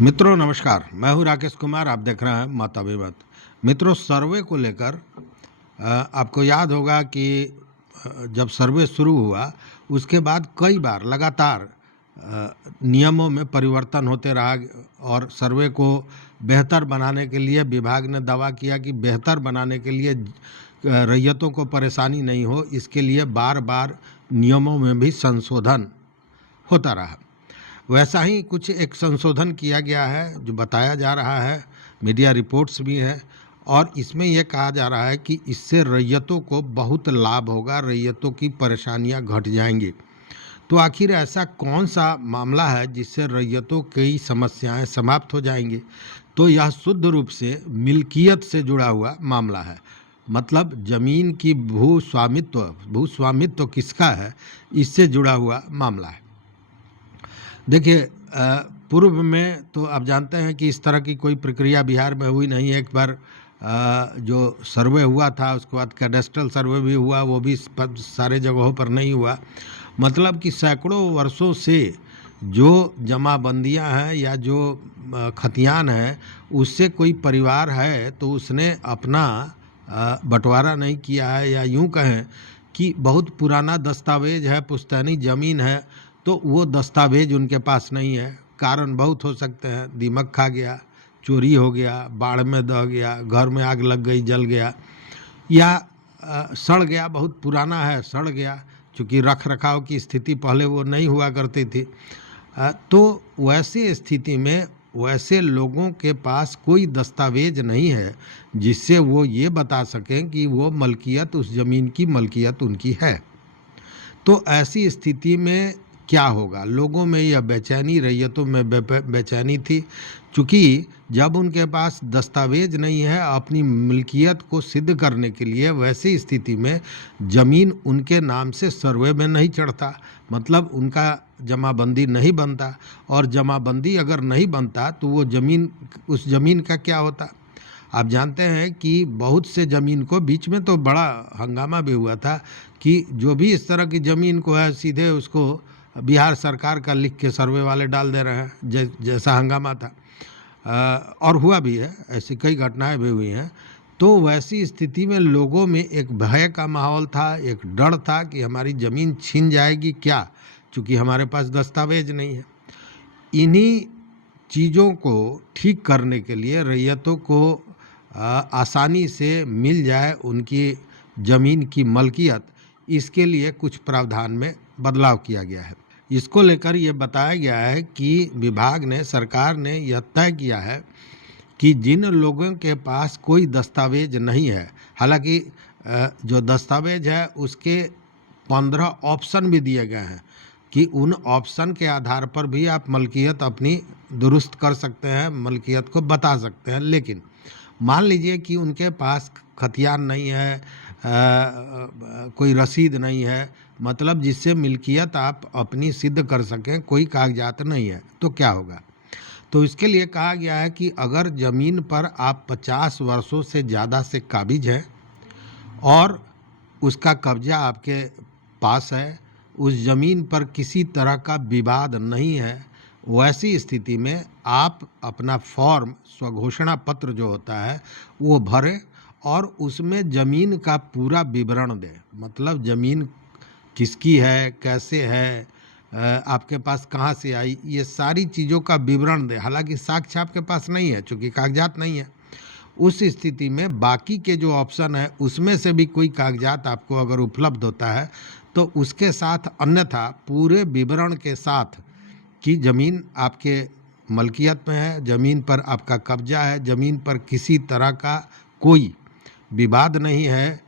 मित्रों नमस्कार, मैं हूं राकेश कुमार। आप देख रहे हैं माता विवाद। मित्रों, सर्वे को लेकर आपको याद होगा कि जब सर्वे शुरू हुआ उसके बाद कई बार लगातार नियमों में परिवर्तन होते रहा और सर्वे को बेहतर बनाने के लिए विभाग ने दावा किया कि बेहतर बनाने के लिए रैयतों को परेशानी नहीं हो, इसके लिए बार बार नियमों में भी संशोधन होता रहा। वैसा ही कुछ एक संशोधन किया गया है जो बताया जा रहा है, मीडिया रिपोर्ट्स भी हैं, और इसमें यह कहा जा रहा है कि इससे रैयतों को बहुत लाभ होगा, रैयतों की परेशानियां घट जाएंगी। तो आखिर ऐसा कौन सा मामला है जिससे रैयतों की समस्याएं समाप्त हो जाएंगी? तो यह शुद्ध रूप से मिल्कियत से जुड़ा हुआ मामला है। मतलब जमीन की भूस्वामित्व किसका है, इससे जुड़ा हुआ मामला है। देखिए, पूर्व में तो आप जानते हैं कि इस तरह की कोई प्रक्रिया बिहार में हुई नहीं। एक बार जो सर्वे हुआ था, उसके बाद कैडेस्ट्रल सर्वे भी हुआ, वो भी सारे जगहों पर नहीं हुआ। मतलब कि सैकड़ों वर्षों से जो जमाबंदियां हैं या जो खतियान है, उससे कोई परिवार है तो उसने अपना बंटवारा नहीं किया है, या यूं कहें कि बहुत पुराना दस्तावेज है, पुश्तैनी ज़मीन है, तो वो दस्तावेज उनके पास नहीं है। कारण बहुत हो सकते हैं, दीमक खा गया, चोरी हो गया, बाढ़ में दह गया, घर में आग लग गई, जल गया, या सड़ गया, बहुत पुराना है, सड़ गया, चूँकि रख रखाव की स्थिति पहले वो नहीं हुआ करती थी। तो वैसी स्थिति में वैसे लोगों के पास कोई दस्तावेज नहीं है जिससे वो ये बता सकें कि वो मलकियत, उस ज़मीन की मलकियत उनकी है। तो ऐसी स्थिति में क्या होगा? लोगों में यह बेचैनी, रैयतों में बेचैनी थी, चूँकि जब उनके पास दस्तावेज नहीं है अपनी मिल्कियत को सिद्ध करने के लिए, वैसी स्थिति में ज़मीन उनके नाम से सर्वे में नहीं चढ़ता, मतलब उनका जमाबंदी नहीं बनता। और जमाबंदी अगर नहीं बनता तो वो ज़मीन, उस ज़मीन का क्या होता? आप जानते हैं कि बहुत से ज़मीन को बीच में तो बड़ा हंगामा भी हुआ था कि जो भी इस तरह की ज़मीन को है सीधे उसको बिहार सरकार का लिख के सर्वे वाले डाल दे रहे हैं, जैसा हंगामा था। और हुआ भी है, ऐसी कई घटनाएं भी हुई हैं। तो वैसी स्थिति में लोगों में एक भय का माहौल था, एक डर था कि हमारी ज़मीन छीन जाएगी क्या, चूँकि हमारे पास दस्तावेज नहीं है। इन्हीं चीज़ों को ठीक करने के लिए रैयतों को आसानी से मिल जाए उनकी ज़मीन की मलकियत, इसके लिए कुछ प्रावधान में बदलाव किया गया है। इसको लेकर ये बताया गया है कि विभाग ने, सरकार ने यह तय किया है कि जिन लोगों के पास कोई दस्तावेज नहीं है, हालांकि जो दस्तावेज है उसके 15 ऑप्शन भी दिए गए हैं कि उन ऑप्शन के आधार पर भी आप मलकियत अपनी दुरुस्त कर सकते हैं, मलकियत को बता सकते हैं। लेकिन मान लीजिए कि उनके पास खतियान नहीं है, कोई रसीद नहीं है, मतलब जिससे मिल्कियत आप अपनी सिद्ध कर सकें, कोई कागजात नहीं है, तो क्या होगा? तो इसके लिए कहा गया है कि अगर ज़मीन पर आप 50 वर्षों से ज़्यादा से काबिज हैं और उसका कब्जा आपके पास है, उस ज़मीन पर किसी तरह का विवाद नहीं है, वैसी स्थिति में आप अपना फॉर्म, स्वघोषणा पत्र जो होता है वो भरें और उसमें ज़मीन का पूरा विवरण दें। मतलब ज़मीन किसकी है, कैसे है, आपके पास कहाँ से आई, ये सारी चीज़ों का विवरण दें। हालांकि साक्ष्य आपके पास नहीं है, चूँकि कागजात नहीं है। उस स्थिति में बाकी के जो ऑप्शन है उसमें से भी कोई कागजात आपको अगर उपलब्ध होता है तो उसके साथ, अन्यथा पूरे विवरण के साथ कि ज़मीन आपके मलकियत में है, ज़मीन पर आपका कब्जा है, ज़मीन पर किसी तरह का कोई विवाद नहीं है,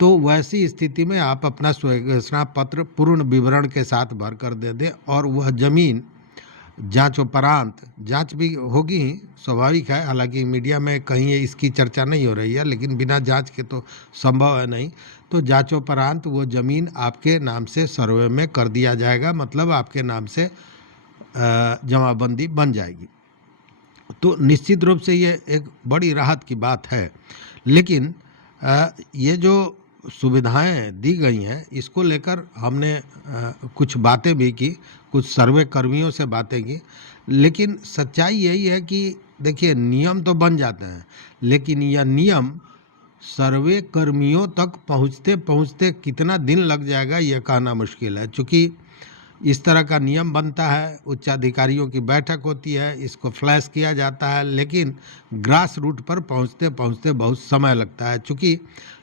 तो वैसी स्थिति में आप अपना स्वघोषणा पत्र पूर्ण विवरण के साथ भर कर दे दें और वह ज़मीन जांचोपरांत, जांच भी होगी ही, स्वाभाविक है। हालांकि मीडिया में कहीं इसकी चर्चा नहीं हो रही है, लेकिन बिना जांच के तो संभव है नहीं। तो जांचोपरांत वो ज़मीन आपके नाम से सर्वे में कर दिया जाएगा, मतलब आपके नाम से जमाबंदी बन जाएगी। तो निश्चित रूप से ये एक बड़ी राहत की बात है। लेकिन ये जो सुविधाएं दी गई हैं इसको लेकर हमने कुछ बातें भी की, कुछ सर्वे कर्मियों से बातें की, लेकिन सच्चाई यही है कि देखिए नियम तो बन जाते हैं, लेकिन यह नियम सर्वे कर्मियों तक पहुंचते पहुंचते कितना दिन लग जाएगा यह कहना मुश्किल है। चूँकि इस तरह का नियम बनता है, उच्चाधिकारियों की बैठक होती है, इसको फ्लैश किया जाता है, लेकिन ग्रास रूट पर पहुंचते पहुंचते बहुत समय लगता है। चूँकि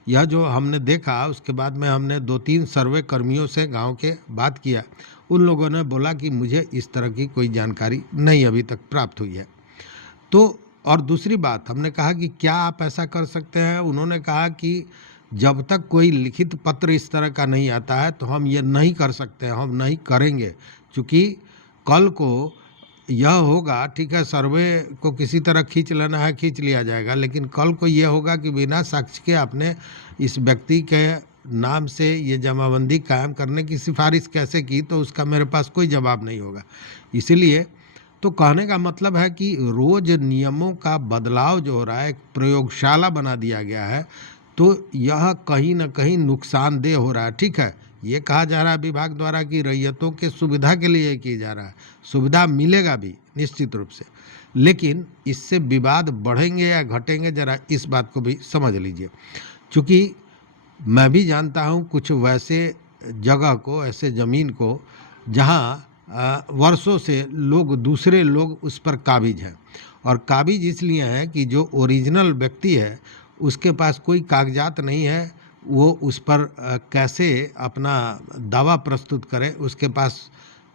यह जो हमने देखा उसके बाद में हमने 2-3 सर्वे कर्मियों से गांव के बात किया, उन लोगों ने बोला कि मुझे इस तरह की कोई जानकारी नहीं अभी तक प्राप्त हुई है। तो और दूसरी बात हमने कहा कि क्या आप ऐसा कर सकते हैं, उन्होंने कहा कि जब तक कोई लिखित पत्र इस तरह का नहीं आता है तो हम ये नहीं कर सकते, हम नहीं करेंगे। क्योंकि कल को यह होगा, ठीक है, सर्वे को किसी तरह खींच लेना है, खींच लिया जाएगा, लेकिन कल को यह होगा कि बिना साक्ष्य के आपने इस व्यक्ति के नाम से ये जमाबंदी कायम करने की सिफारिश कैसे की, तो उसका मेरे पास कोई जवाब नहीं होगा। इसीलिए तो कहने का मतलब है कि रोज नियमों का बदलाव जो हो रहा है, एक प्रयोगशाला बना दिया गया है, तो यह कहीं ना कहीं नुकसानदेह हो रहा है। ठीक है, ये कहा जा रहा है विभाग द्वारा कि रैयतों के सुविधा के लिए किया जा रहा है, सुविधा मिलेगा भी निश्चित रूप से, लेकिन इससे विवाद बढ़ेंगे या घटेंगे, जरा इस बात को भी समझ लीजिए। क्योंकि मैं भी जानता हूँ कुछ वैसे जगह को, ऐसे ज़मीन को जहाँ वर्षों से लोग, दूसरे लोग उस पर काबिज हैं, और काबिज इसलिए हैं कि जो ओरिजिनल व्यक्ति है उसके पास कोई कागजात नहीं है, वो उस पर कैसे अपना दावा प्रस्तुत करे, उसके पास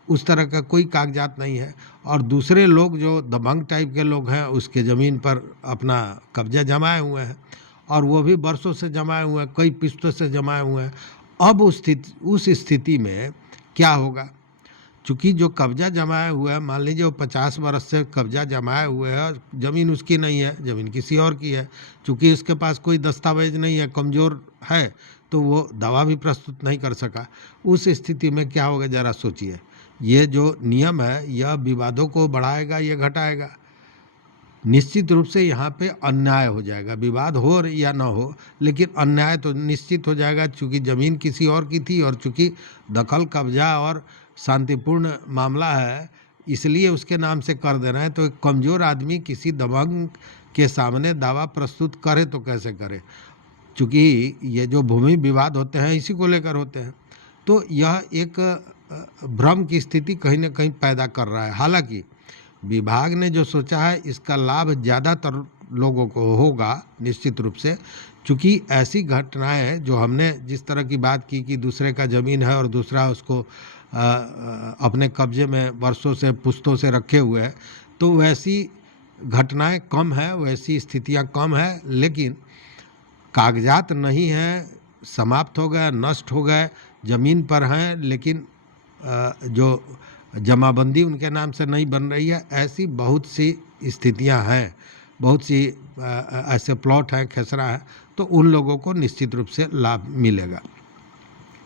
उस तरह का कोई कागजात नहीं है। और दूसरे लोग जो दबंग टाइप के लोग हैं उसके ज़मीन पर अपना कब्जा जमाए हुए हैं, और वो भी बरसों से जमाए हुए हैं, कई किस्तों से जमाए हुए हैं। अब उस स्थिति में क्या होगा, चूँकि जो कब्जा जमाए हुए है, मान लीजिए वो 50 बरस से कब्जा जमाए हुए है और ज़मीन उसकी नहीं है, ज़मीन किसी और की है, चूँकि उसके पास कोई दस्तावेज नहीं है, कमज़ोर है, तो वो दावा भी प्रस्तुत नहीं कर सका। उस स्थिति में क्या होगा ज़रा सोचिए। ये जो नियम है यह विवादों को बढ़ाएगा, ये घटाएगा? निश्चित रूप से यहाँ पे अन्याय हो जाएगा, विवाद हो या ना हो, लेकिन अन्याय तो निश्चित हो जाएगा, चूँकि ज़मीन किसी और की थी, और चूँकि दखल कब्जा और शांतिपूर्ण मामला है इसलिए उसके नाम से कर देना है। तो एक कमज़ोर आदमी किसी दबंग के सामने दावा प्रस्तुत करे तो कैसे करे, चूँकि ये जो भूमि विवाद होते हैं इसी को लेकर होते हैं। तो यह एक भ्रम की स्थिति कहीं ना कहीं पैदा कर रहा है। हालांकि विभाग ने जो सोचा है इसका लाभ ज़्यादातर लोगों को होगा निश्चित रूप से, क्योंकि ऐसी घटनाएं जो हमने जिस तरह की बात की कि दूसरे का ज़मीन है और दूसरा उसको अपने कब्जे में वर्षों से पुश्तों से रखे हुए है, तो वैसी घटनाएं कम है, वैसी स्थितियां कम है, लेकिन कागजात नहीं हैं, समाप्त हो गए, नष्ट हो गए, ज़मीन पर हैं, लेकिन जो जमाबंदी उनके नाम से नहीं बन रही है, ऐसी बहुत सी स्थितियां हैं, बहुत सी ऐसे प्लॉट हैं, खेसरा है, तो उन लोगों को निश्चित रूप से लाभ मिलेगा।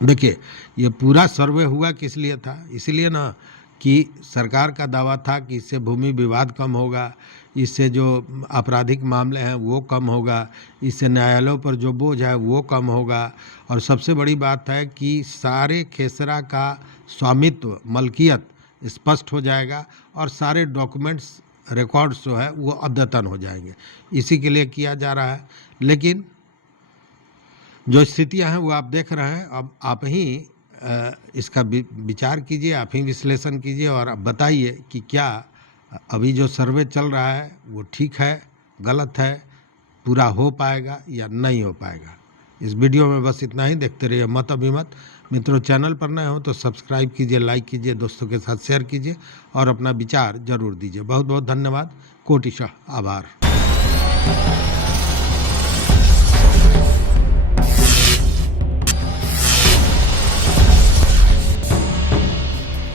देखिए, ये पूरा सर्वे हुआ किस लिए था, इसलिए ना कि सरकार का दावा था कि इससे भूमि विवाद कम होगा, इससे जो आपराधिक मामले हैं वो कम होगा, इससे न्यायालयों पर जो बोझ है वो कम होगा, और सबसे बड़ी बात है कि सारे खेसरा का स्वामित्व, मलकियत स्पष्ट हो जाएगा, और सारे डॉक्यूमेंट्स, रिकॉर्ड्स जो है वो अद्यतन हो जाएंगे। इसी के लिए किया जा रहा है। लेकिन जो स्थितियां हैं वो आप देख रहे हैं। अब आप ही इसका विचार कीजिए, आप ही विश्लेषण कीजिए, और आप बताइए कि क्या अभी जो सर्वे चल रहा है वो ठीक है, गलत है, पूरा हो पाएगा या नहीं हो पाएगा। इस वीडियो में बस इतना ही। देखते रहिए मत अभिमत। मित्रों, चैनल पर नए हो तो सब्सक्राइब कीजिए, लाइक कीजिए, दोस्तों के साथ शेयर कीजिए, और अपना विचार जरूर दीजिए। बहुत बहुत धन्यवाद, कोटिशः आभार।